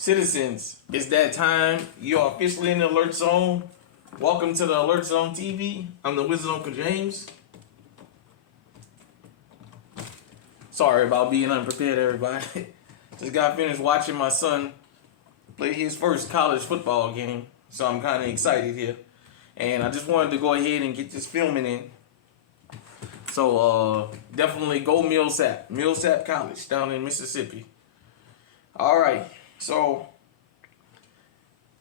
Citizens, it's that time. You're officially in the alert zone. Welcome to the Alert Zone TV. I'm the Wizard Uncle James. Sorry about being unprepared, everybody. Just got finished watching my son play his first college football game, so I'm kind of excited here. And I just wanted to go ahead and get this filming in. So definitely go Millsap College down in Mississippi. All right, so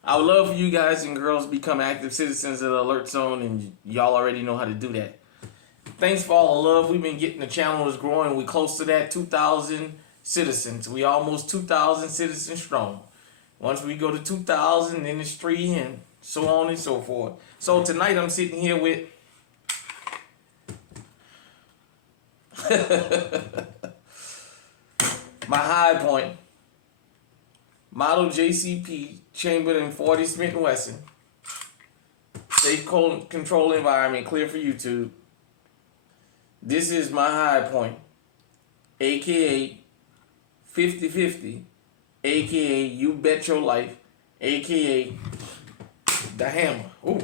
I would love for you guys and girls to become active citizens of the Alert Zone, and y'all already know how to do that. Thanks for all the love. We've been getting the channel is growing. We close to that 2,000 citizens. We almost 2,000 citizens strong. Once we go to 2,000, then it's 3, and so on and so forth. So tonight I'm sitting here with my High Point Model JCP Chamberlain 40 Smith & Wesson. Safe control environment, clear for YouTube. This is my High Point, aka 50/50, aka You Bet Your Life, aka the Hammer. Ooh.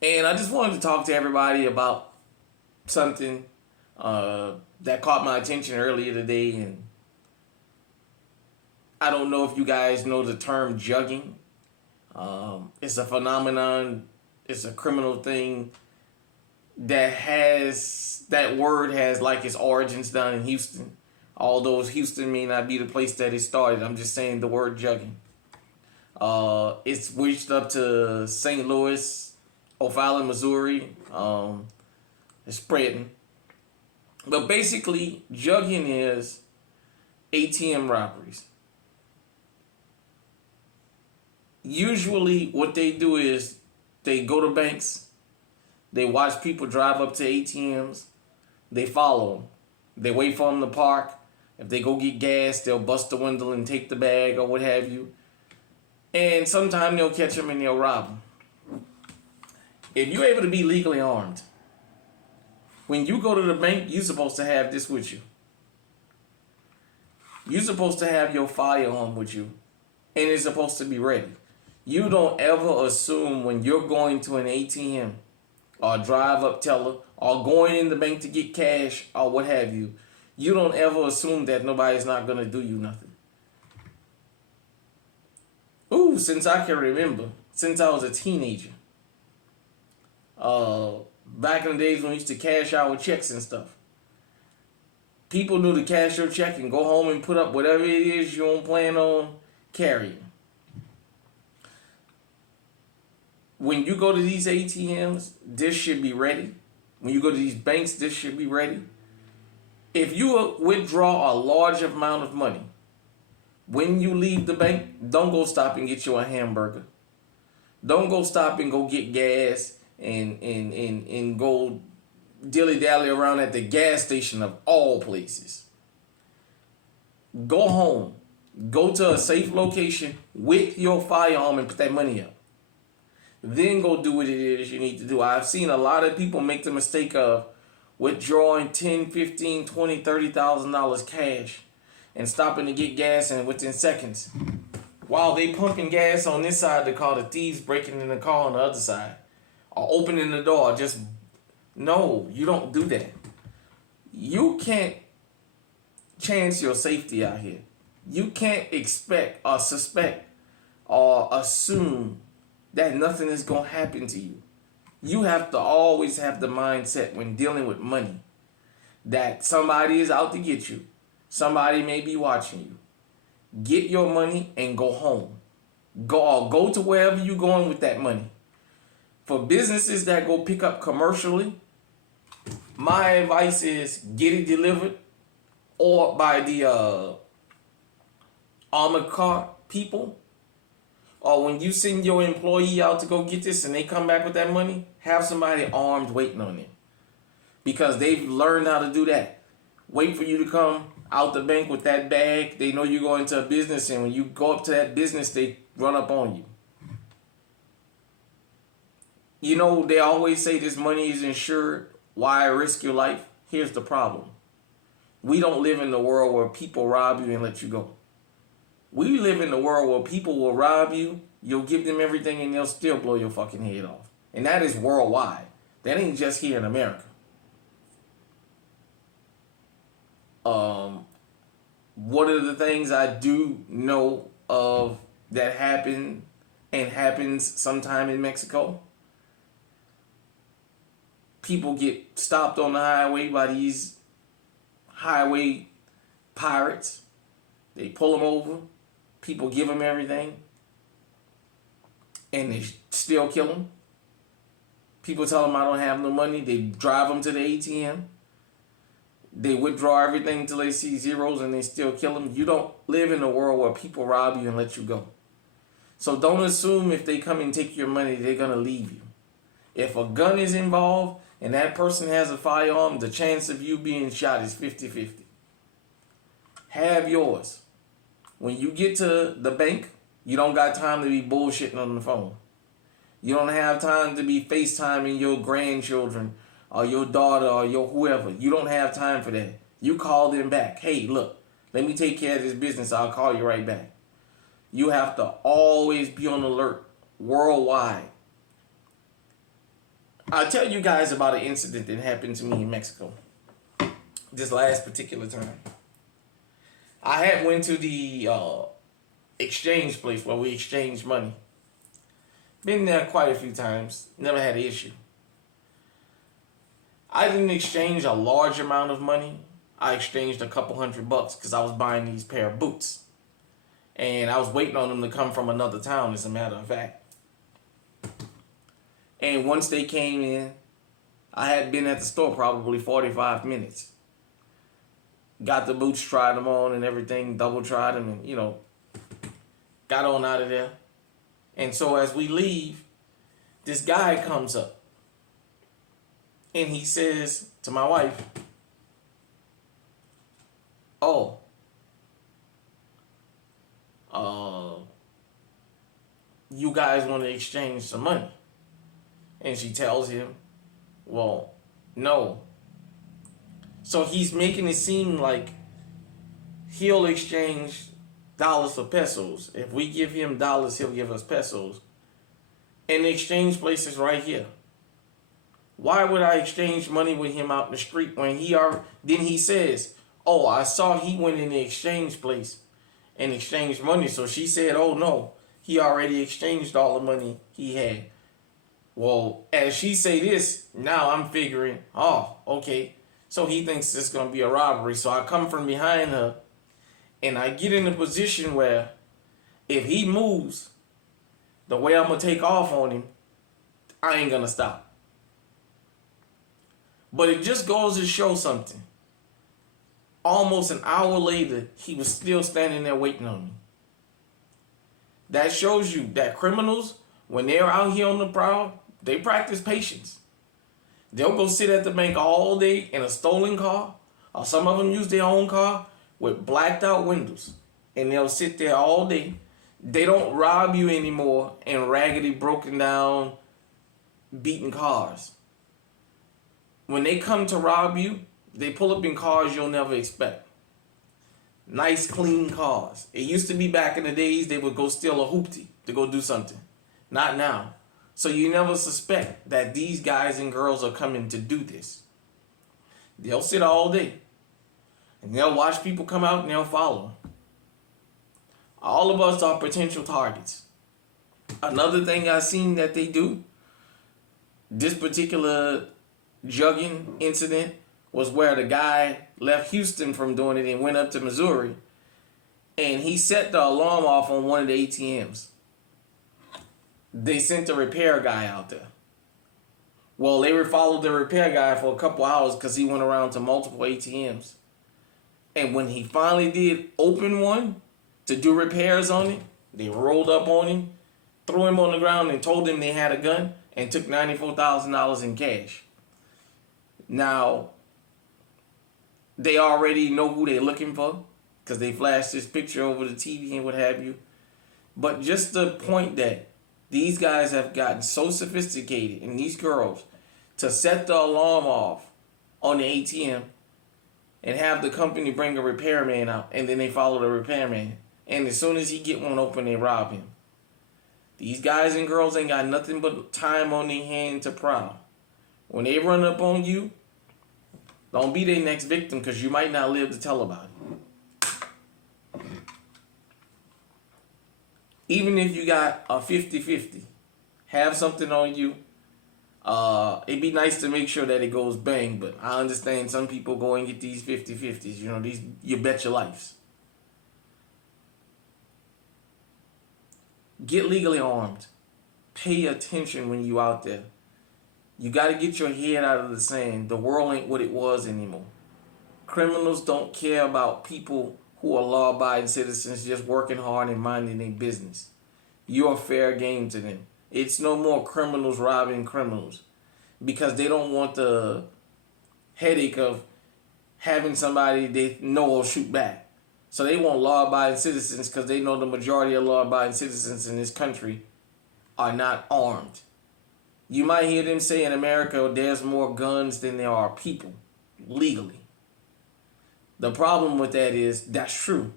And I just wanted to talk to everybody about something that caught my attention earlier today, and I don't know if you guys know the term jugging. It's a phenomenon. It's a criminal thing that word has like its origins down in Houston. Although Houston may not be the place that it started. I'm just saying the word jugging. It's reached up to St. Louis, O'Fallon, Missouri. It's spreading. But basically, jugging is ATM robberies. Usually what they do is they go to banks, they watch people drive up to ATMs, they follow them. They wait for them to park. If they go get gas, they'll bust the window and take the bag or what have you. And sometimes they'll catch them and they'll rob them. If you're able to be legally armed, when you go to the bank, you're supposed to have this with you. You're supposed to have your firearm with you, and it's supposed to be ready. You don't ever assume when you're going to an ATM or drive-up teller or going in the bank to get cash or what have you, you don't ever assume that nobody's not going to do you nothing. Ooh, since I can remember, since I was a teenager, back in the days when we used to cash our checks and stuff, people knew to cash your check and go home and put up whatever it is you don't plan on carrying. When you go to these ATMs, this should be ready. When you go to these banks, this should be ready. If you withdraw a large amount of money, when you leave the bank, don't go stop and get you a hamburger. Don't go stop and go get gas and go dilly-dally around at the gas station of all places. Go home. Go to a safe location with your firearm and put that money up. Then go do what it is you need to do. I've seen a lot of people make the mistake of withdrawing $10, $15, $20, $30,000 cash and stopping to get gas in within seconds. While they pumping gas on this side of the car, the thieves breaking in the car on the other side. Or opening the door. Just, no, you don't do that. You can't chance your safety out here. You can't expect or suspect or assume that nothing is going to happen to you. You have to always have the mindset when dealing with money that somebody is out to get you. Somebody may be watching you. Get your money and go home. Go to wherever you're going with that money. For businesses that go pick up commercially, my advice is get it delivered or by the armored car people. Or when you send your employee out to go get this and they come back with that money, have somebody armed waiting on them. Because they've learned how to do that. Wait for you to come out the bank with that bag. They know you're going to a business, and when you go up to that business, they run up on you. You know, they always say this money is insured. Why risk your life? Here's the problem. We don't live in the world where people rob you and let you go. We live in the world where people will rob you, you'll give them everything, and they'll still blow your fucking head off. And that is worldwide. That ain't just here in America. One of the things I do know of that happened and happens sometime in Mexico, people get stopped on the highway by these highway pirates. They pull them over. People give them everything. And they still kill them. People tell them I don't have no money. They drive them to the ATM. They withdraw everything until they see zeros and they still kill them. You don't live in a world where people rob you and let you go. So don't assume if they come and take your money, they're going to leave you. If a gun is involved and that person has a firearm, the chance of you being shot is 50-50. Have yours. When you get to the bank, you don't got time to be bullshitting on the phone. You don't have time to be FaceTiming your grandchildren or your daughter or your whoever. You don't have time for that. You call them back. Hey, look, let me take care of this business. I'll call you right back. You have to always be on alert worldwide. I'll tell you guys about an incident that happened to me in Mexico this last particular time. I had went to the exchange place where we exchange money. Been there quite a few times. Never had an issue. I didn't exchange a large amount of money. I exchanged a couple $100 because I was buying these pair of boots. And I was waiting on them to come from another town, as a matter of fact. And once they came in, I had been at the store probably 45 minutes. Got the boots, tried them on and everything, double tried them and, got on out of there. And so as we leave, this guy comes up. And he says to my wife, "Oh, you guys want to exchange some money?" And she tells him, "Well, no." So he's making it seem like he'll exchange dollars for pesos. If we give him dollars, he'll give us pesos. And the exchange place is right here. Why would I exchange money with him out in the street when then he says, "Oh, I saw he went in the exchange place and exchanged money." So she said, "Oh no, he already exchanged all the money he had." Well, as she say this, now I'm figuring, oh, okay. So he thinks it's going to be a robbery. So I come from behind her and I get in a position where if he moves the way I'm going to take off on him, I ain't going to stop. But it just goes to show something. Almost an hour later, he was still standing there waiting on me. That shows you that criminals, when they're out here on the prowl, they practice patience. They'll go sit at the bank all day in a stolen car, or some of them use their own car with blacked out windows, and they'll sit there all day. They don't rob you anymore in raggedy, broken down, beaten cars. When they come to rob you, they pull up in cars you'll never expect. Nice, clean cars. It used to be back in the days they would go steal a hoopty to go do something. Not now. So you never suspect that these guys and girls are coming to do this. They'll sit all day. And they'll watch people come out and they'll follow. All of us are potential targets. Another thing I've seen that they do, this particular jugging incident was where the guy left Houston from doing it and went up to Missouri. And he set the alarm off on one of the ATMs. They sent a repair guy out there. Well, they followed the repair guy for a couple hours because he went around to multiple ATMs. And when he finally did open one to do repairs on it, they rolled up on him, threw him on the ground and told him they had a gun and took $94,000 in cash. Now, they already know who they're looking for because they flashed this picture over the TV and what have you. But just the point that these guys have gotten so sophisticated, and these girls, to set the alarm off on the ATM and have the company bring a repairman out, and then they follow the repairman. And as soon as he get one open, they rob him. These guys and girls ain't got nothing but time on their hand to prowl. When they run up on you, don't be their next victim, because you might not live to tell about it. Even if you got a 50-50, have something on you. It'd be nice to make sure that it goes bang, but I understand some people go and get these 50-50s. You know, these you bet your lives. Get legally armed. Pay attention when you out there. You got to get your head out of the sand. The world ain't what it was anymore. Criminals don't care about people who are law-abiding citizens just working hard and minding their business. You're fair game to them. It's no more criminals robbing criminals, because they don't want the headache of having somebody they know will shoot back. So they want law-abiding citizens, because they know the majority of law-abiding citizens in this country are not armed. You might hear them say in America there's more guns than there are people, legally. The problem with that is that's true.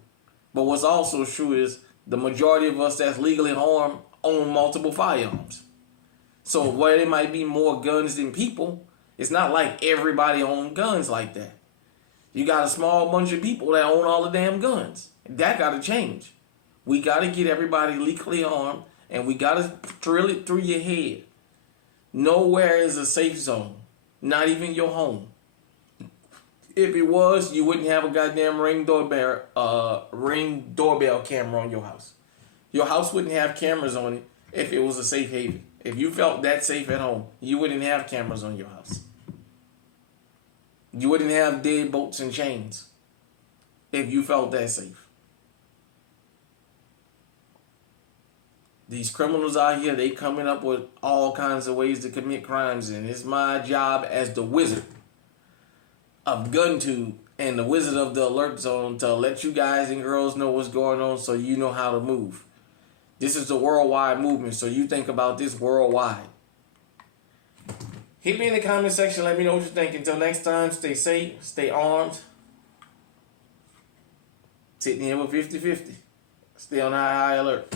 But what's also true is the majority of us that's legally armed own multiple firearms. So where there might be more guns than people, it's not like everybody owns guns like that. You got a small bunch of people that own all the damn guns. That got to change. We got to get everybody legally armed, and we got to drill it through your head. Nowhere is a safe zone. Not even your home. If it was, you wouldn't have a goddamn ring doorbell camera on your house. Your house wouldn't have cameras on it if it was a safe haven. If you felt that safe at home, you wouldn't have cameras on your house. You wouldn't have dead bolts and chains if you felt that safe. These criminals out here, they coming up with all kinds of ways to commit crimes, and it's my job as the wizard of GunTube and the wizard of the alert zone to let you guys and girls know what's going on, so you know how to move. This is a worldwide movement, so you think about this worldwide. Hit me in the comment section. Let me know what you think. Until next time, stay safe, stay armed. Sitting here with 50-50. Stay on high alert.